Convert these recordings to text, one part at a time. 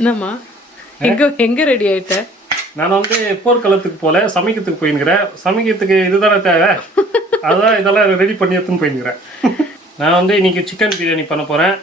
என்னம்மா எங்க ரெடி ஆயிட்ட? நான் வந்து போர்க்களத்துக்கு போல சமைக்கிறதுக்கு போயிருக்கிறேன். சமைக்கிறதுக்கு இதுதானே தேவை, அதுதான் இதெல்லாம் ரெடி பண்ணி எடுத்துன்னு போயிருக்கிறேன். நான் வந்து இன்னைக்கு சிக்கன் பிரியாணி பண்ண போகிறேன்.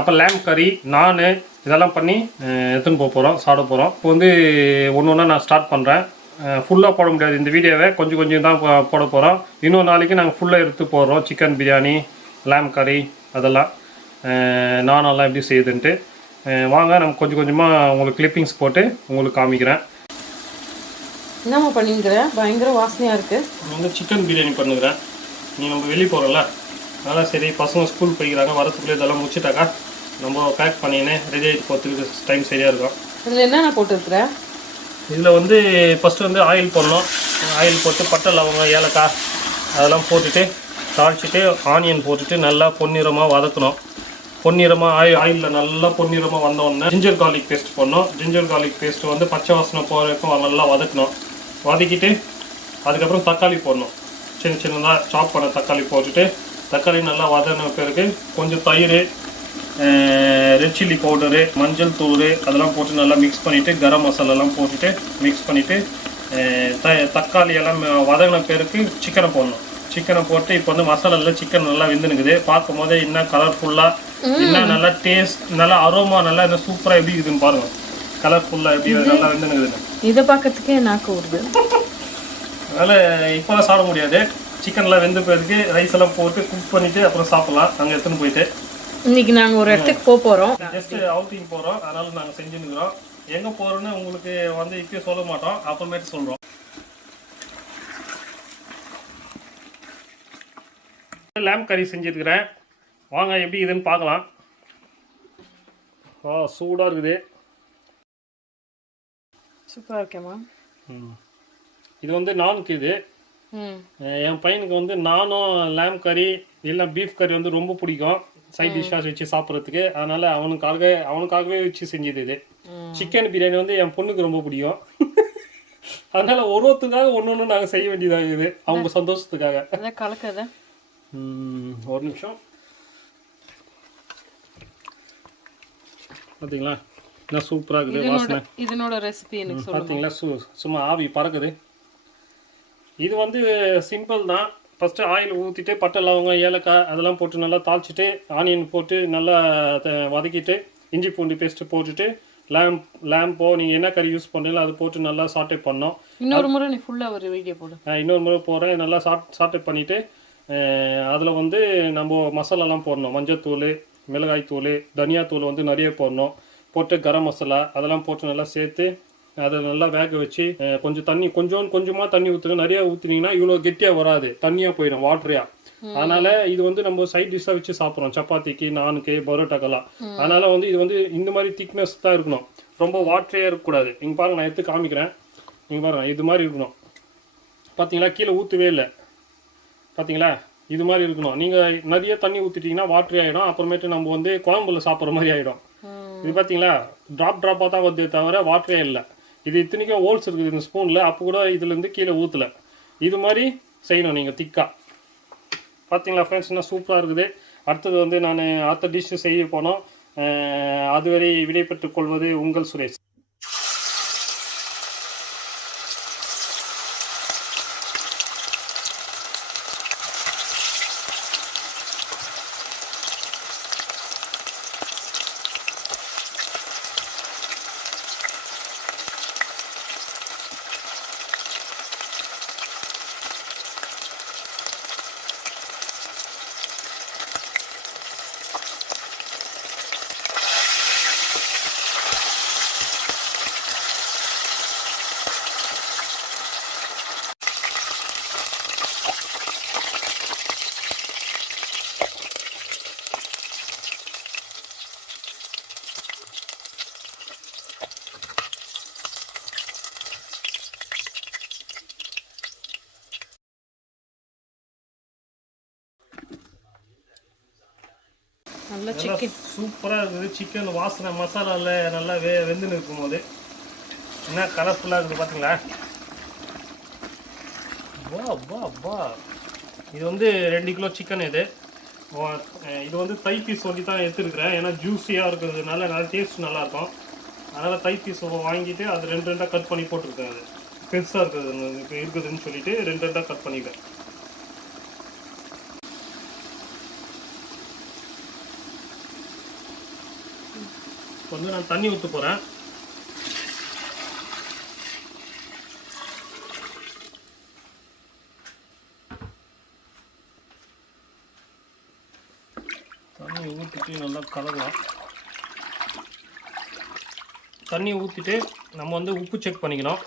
அப்போ லேம் கறி, நான் இதெல்லாம் பண்ணி எடுத்துன்னு போக போகிறோம், சாப்பிட போகிறோம். இப்போ வந்து ஒன்று ஒன்றா நான் ஸ்டார்ட் பண்ணுறேன். ஃபுல்லாக போட முடியாது இந்த வீடியோவை, கொஞ்சம் கொஞ்சம் தான் போட போகிறோம். இன்னொரு நாளைக்கு நாங்கள் ஃபுல்லாக எடுத்து போடுறோம். சிக்கன் பிரியாணி, லேம் கறி அதெல்லாம் நானெல்லாம் எப்படி செய்யுதுன்ட்டு வாங்க நம்ம கொஞ்சம் கொஞ்சமாக உங்களுக்கு கிளிப்பிங்ஸ் போட்டு உங்களுக்கு காமிக்கிறேன். என்னம்மா பண்ணிக்கிறேன்? பயங்கர வாசனையாக இருக்குது. நான் வந்து சிக்கன் பிரியாணி பண்ணுகிறேன். நீ நம்ம வெளியே போகிறோம்ல, அதனால் சரி பசங்க ஸ்கூல் போய்க்கிறாங்க, வரத்துக்குள்ளே இதெல்லாம் முடிச்சுட்டாக்கா நம்ம பேக் பண்ணினே ரெடி ஆகிட்டு போகிறதுக்கு டைம் சரியாக இருக்கும். இதில் என்னென்ன போட்டுருக்குறேன்? இதில் வந்து ஃபஸ்ட்டு வந்து ஆயில் போடணும். ஆயில் போட்டு பட்டை லவங்கம் ஏலக்காய் அதெல்லாம் போட்டுட்டு தாளிச்சிட்டு ஆனியன் போட்டுட்டு நல்லா பொன்னிறமாக வதக்கணும். பொன்னிறமாக ஆயிலில் நல்லா பொன்னிறமாக வந்தோடனே ஜிஞ்சர் கார்லிக் பேஸ்ட் போடணும். ஜிஞ்சர் கார்லிக் பேஸ்ட் வந்து பச்சை வாசனை போகிற வரைக்கும் நல்லா வதக்கணும். வதக்கிட்டு அதுக்கப்புறம் தக்காளி போடணும். சின்ன சின்னதாக சாப் பண்ண தக்காளி போட்டுட்டு தக்காளி நல்லா வதங்கின பிறகு கொஞ்சம் தயிர், ரெட் சில்லி பவுடரு, மஞ்சள் தூள் அதெல்லாம் போட்டு நல்லா மிக்ஸ் பண்ணிவிட்டு கரம் மசாலாலாம் போட்டுட்டு மிக்ஸ் பண்ணிவிட்டு தக்காளி எல்லாம் வதங்கின பிறகு சிக்கனை போடணும். சிக்கனை போட்டு இப்போ வந்து மசாலாவில் சிக்கன் நல்லா வெந்துனுக்குது. பார்க்கும் போதே இன்னும் கலர்ஃபுல்லாக இன்னும் நல்லா டேஸ்ட் நல்லா அரோமா நல்லா இன்னும் சூப்பராக எப்படி இருக்குதுன்னு பாருங்கள். கலர்ஃபுல்லாக எப்படி நல்லா வெந்துனுக்குதுன்னு இதை பார்க்கறதுக்கே நாக்கு வருது. அதனால் இப்போலாம் சாப்பிட முடியாது. சிக்கன்லாம் வெந்து போயிருக்கு. ரைஸ் எல்லாம் போட்டு குக் பண்ணிவிட்டு அப்புறம் சாப்பிட்லாம். நாங்கள் எடுத்துன்னு போயிட்டு இன்னைக்கு நாங்கள் ஒரு இடத்துக்கு போகிறோம். ஜஸ்ட் அவுட்டிங் போகிறோம். அதனால் நாங்கள் செஞ்சுன்னுக்குறோம். எங்கே போகிறோன்னு உங்களுக்கு வந்து இப்போயே சொல்ல மாட்டோம், அப்புறமேட்டு சொல்கிறோம். லேம் கறி செஞ்சுருக்கிறேன். வாங்க எப்படி இதுன்னு பார்க்கலாம். சூடாக இருக்குது. சூப்பராக இருக்கேம்மா. இது வந்து நானுக்கு இது என் பையனுக்கு வந்து நானும் லேம் கறி இல்லை பீஃப் கறி வந்து ரொம்ப பிடிக்கும் சைட் டிஷ்ஷாக வச்சு சாப்பிட்றதுக்கு. அதனால் அவனுக்காகவே வச்சு செஞ்சது இது. சிக்கன் பிரியாணி வந்து என் பொண்ணுக்கு ரொம்ப பிடிக்கும். அதனால் ஒருத்தருக்காக ஒன்று ஒன்று நாங்கள் செய்ய வேண்டியதாக இது, அவங்க சந்தோஷத்துக்காக. கலக்கதை ஒரு நிமிஷம் பார்த்தீங்களா என்ன சூப்பராக இருக்குது வாசனை. இதனோட ரெசிபி எனக்கு பார்த்தீங்களா சும்மா ஆவி பறக்குது. இது வந்து சிம்பிள் தான். ஃபஸ்ட்டு ஆயில் ஊற்றிட்டு பட்டை லவங்கம் ஏலக்காய் அதெல்லாம் போட்டு நல்லா தாளிச்சிட்டு ஆனியன் போட்டு நல்லா வதக்கிட்டு இஞ்சி பூண்டு பேஸ்ட்டு போட்டுட்டு லேம்போ நீங்கள் என்ன கறி யூஸ் பண்ணுறீங்களோ அதை போட்டு நல்லா சாட்டே பண்ணோம். இன்னொரு முறை நீ ஃபுல்லாக ஒரு வீடியோ போடு. இன்னொரு முறை போகிறேன். நல்லா சாட்டே பண்ணிவிட்டு அதில் வந்து நம்ம மசாலாலாம் போடணும். மஞ்சத்தூள், மிளகாய்த்தூள், தனியாத்தூள் வந்து நிறைய போடணும். போட்டு கரம் மசாலா அதெல்லாம் போட்டு நல்லா சேர்த்து அதை நல்லா வேக வச்சு கொஞ்சம் தண்ணி கொஞ்சமாக தண்ணி ஊற்றுங்க. நிறையா ஊற்றினீங்கன்னா இவ்வளோ கெட்டியாக வராது, தண்ணியாக போயிடும் வாட்டரையாக. அதனால் இது வந்து நம்ம சைட் டிஷ்ஷாக வச்சு சாப்பிட்றோம் சப்பாத்திக்கு, நானுக்கு, பரோட்டாக்கெல்லாம். அதனால் வந்து இது வந்து இந்த மாதிரி திக்னஸ் தான் இருக்கணும், ரொம்ப வாட்டரையாக இருக்கக்கூடாது. இங்கே பாருங்கள், நான் எடுத்து காமிக்கிறேன். நீங்கள் பாருங்கள், இது மாதிரி இருக்கணும். பார்த்தீங்களா கீழே ஊற்றவே இல்லை, பார்த்தீங்களா இது மாதிரி இருக்கணும். நீங்கள் நிறைய தண்ணி ஊற்றிட்டிங்கன்னா வாட்டரி ஆகிடும். அப்புறமேட்டு நம்ம வந்து குழம்புல சாப்பிட்ற மாதிரி ஆகிடும். இது பார்த்தீங்களா ட்ராப்பாக தான் வருதே தவிர வாட்டரே இல்லை. இது இத்தனைக்கும் ஹோல்ஸ் இருக்குது இந்த ஸ்பூனில், அப்போ கூட இதுலேருந்து கீழே ஊற்றலை. இது மாதிரி செய்யணும் நீங்கள் திக்காக. பார்த்தீங்களா ஃப்ரெண்ட்ஸ், என்ன சூப்பராக இருக்குது. அடுத்தது வந்து நான் அடுத்த டிஷ்ஷு செய்ய போனோம். அதுவரை விடைபெற்றுக் கொள்வது உங்கள் சுரேஷ். நல்லா நல்லா சிக்கன் சூப்பராக இருக்குது. சிக்கன் வாசனை மசாலாவில் நல்லா வெந்துன்னு இருக்கும்போது என்ன கலர்ஃபுல்லாக இருக்குது பார்த்தீங்களா? வா வா வா. இது வந்து 2 கிலோ சிக்கன் இது. இது வந்து தை பீஸ் சொல்லி தான் எடுத்துருக்குறேன். ஏன்னா ஜூஸியாக இருக்கிறதுனால நல்லா டேஸ்ட் நல்லாயிருக்கும். அதனால் தை பீஸ் வாங்கிட்டு அது 2 கட் பண்ணி போட்டிருக்கேன். அது பெருசாக இருக்குதுன்னு சொல்லிட்டு 2 கட் பண்ணிட்டேன். வந்து நான் தண்ணி ஊற்ற போகிறேன். தண்ணி ஊற்றிட்டு நல்லா கலக்கலாம். தண்ணி ஊற்றிட்டு நம்ம வந்து உப்பு செக் பண்ணிக்கணும்.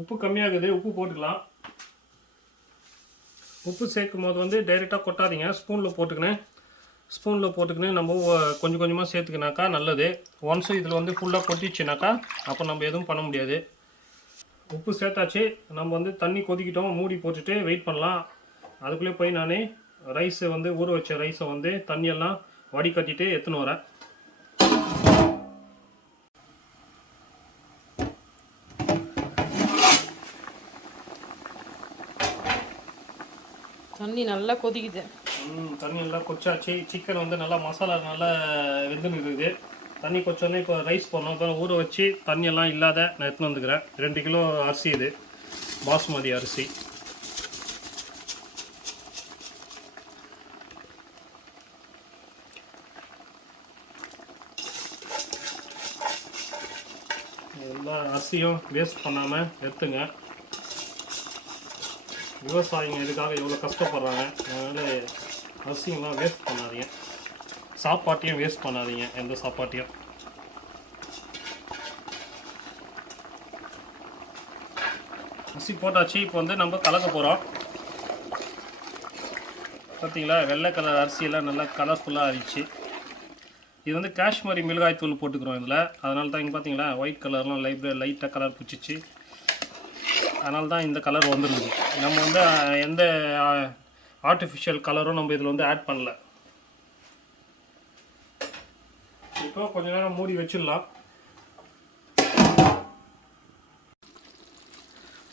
உப்பு கம்மியாகுது, உப்பு போட்டுக்கலாம். உப்பு சேர்க்கும் போது வந்து டைரெக்டாக கொட்டாதீங்க, ஸ்பூனில் போட்டுக்கினு நம்ம கொஞ்சம் கொஞ்சமாக சேர்த்துக்கினாக்கா நல்லது. ஒன்ஸ் இதில் வந்து ஃபுல்லாக கொட்டிச்சுனாக்கா அப்போ நம்ம எதுவும் பண்ண முடியாது. உப்பு சேர்த்தாச்சு. நம்ம வந்து தண்ணி கொதிக்கிட்டோம், மூடி போட்டுட்டு வெயிட் பண்ணலாம். அதுக்குள்ளே போய் நான் ரைஸை வந்து ஊற வச்ச ரைஸை வந்து தண்ணியெல்லாம் வடிகட்டிட்டு எடுத்துன்னு வரேன். தண்ணி நல்லா கொதிக்குது. தண்ணி நல்லா கொச்சாச்சு. சிக்கன் வந்து நல்லா மசாலா நல்லா வெந்துன்னு இருக்குது. தண்ணி கொச்சோன்னே இப்போ ரைஸ் போடணும். இப்போ ஊற வச்சு தண்ணியெல்லாம் இல்லாத நான் எடுத்துன்னு வந்துக்கிறேன். 2 கிலோ அரிசி இது, பாஸ்மதி அரிசி. எல்லா அரிசியும் வேஸ்ட் பண்ணாமல் எடுத்துங்க. விவசாயிங்க இதுக்காக எவ்வளோ கஷ்டப்படுறாங்க. அதனால் அரிசியெல்லாம் வேஸ்ட் பண்ணாதீங்க. சாப்பாட்டையும் வேஸ்ட் பண்ணாதீங்க, எந்த சாப்பாட்டையும். அரிசி போட்டாச்சு. இப்போ வந்து நம்ம கலக்க போகிறோம். பார்த்தீங்களா, வெள்ளை கலர் அரிசியெல்லாம் நல்லா கலர்ஃபுல்லாக ஆயிடுச்சு. இது வந்து காஷ்மீரி மிளகாய் தூள் போட்டுக்கிறோம் இதில். அதனால தான் இங்கே பார்த்தீங்களா ஒயிட் கலர்லாம் லைட்டாக கலர் பிடிச்சிச்சு. அதனால தான் இந்த கலர் வந்துருக்குது. நம்ம வந்து எந்த ஆர்டிஃபிஷியல் கலரும் நம்ம இதில் வந்து ஆட் பண்ணல. இப்போ கொஞ்ச நேரம் மூடி வச்சிடலாம்.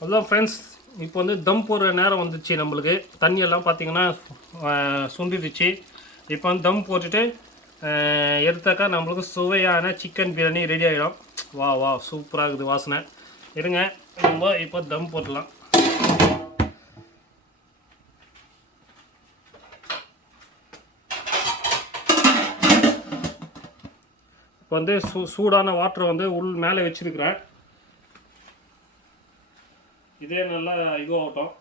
அதுதான் ஃப்ரெண்ட்ஸ், இப்போ வந்து தம் போடுற நேரம் வந்துச்சு. நம்மளுக்கு தண்ணியெல்லாம் பார்த்திங்கன்னா சுண்டிடுச்சு. இப்போ வந்து தம் போட்டுட்டு எடுத்தாக்கா நம்மளுக்கு சுவையான சிக்கன் பிரியாணி ரெடி ஆகிடும். வா வா, சூப்பராக இருக்குது வாசனை. இருங்க, நம்ம இப்போ தம் போடலாம். இப்போ வந்து சூடான வாட்டரை வந்து மேலே வச்சுருக்கிறேன். இதே நல்லா இதுவாகட்டும்.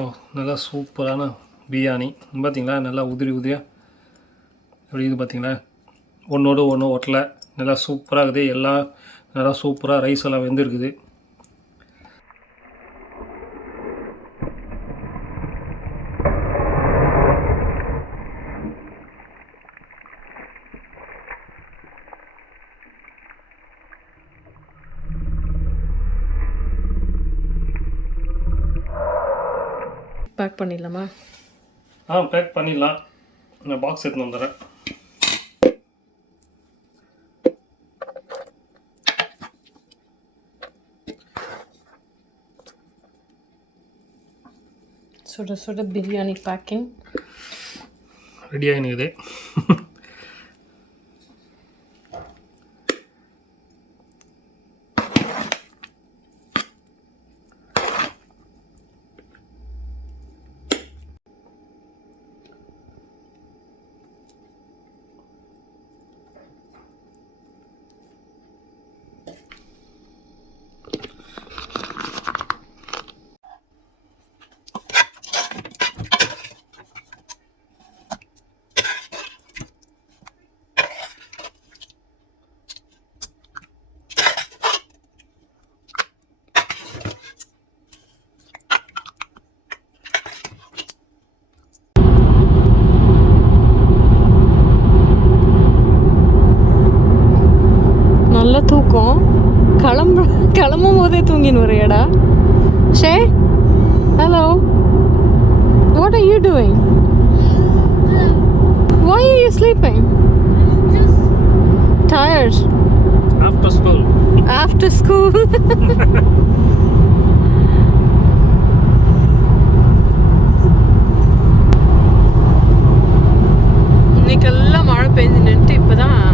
ஓ, நல்லா சூப்பரான பிரியாணி பார்த்தீங்களா. நல்லா உதிரியாக எப்படி இது பார்த்தீங்களா, ஒன்றோடு ஒன்று ஒட்டலை. நல்லா சூப்பராக இருக்குது. எல்லாம் நல்லா சூப்பராக ரைஸ் எல்லாம் வெந்திருக்குது. பேக் பண்ணிடலாமா? பேக் பண்ணிடலாம். நான் பாக்ஸ் எடுத்துன்னு வந்துடுறேன். சுட சுட பிரியாணி பேக்கிங் ரெடி ஆகினுக்குது. நல்ல தூக்கம். கிளம்பும் போதே தூங்கின்னு வரையடா. ஷே, hello, what are you doing? Why are you sleeping? Tired. After school. After school. இன்னைக்கெல்லாம் மழை பெஞ்சு நின்றுட்டு இப்போதான்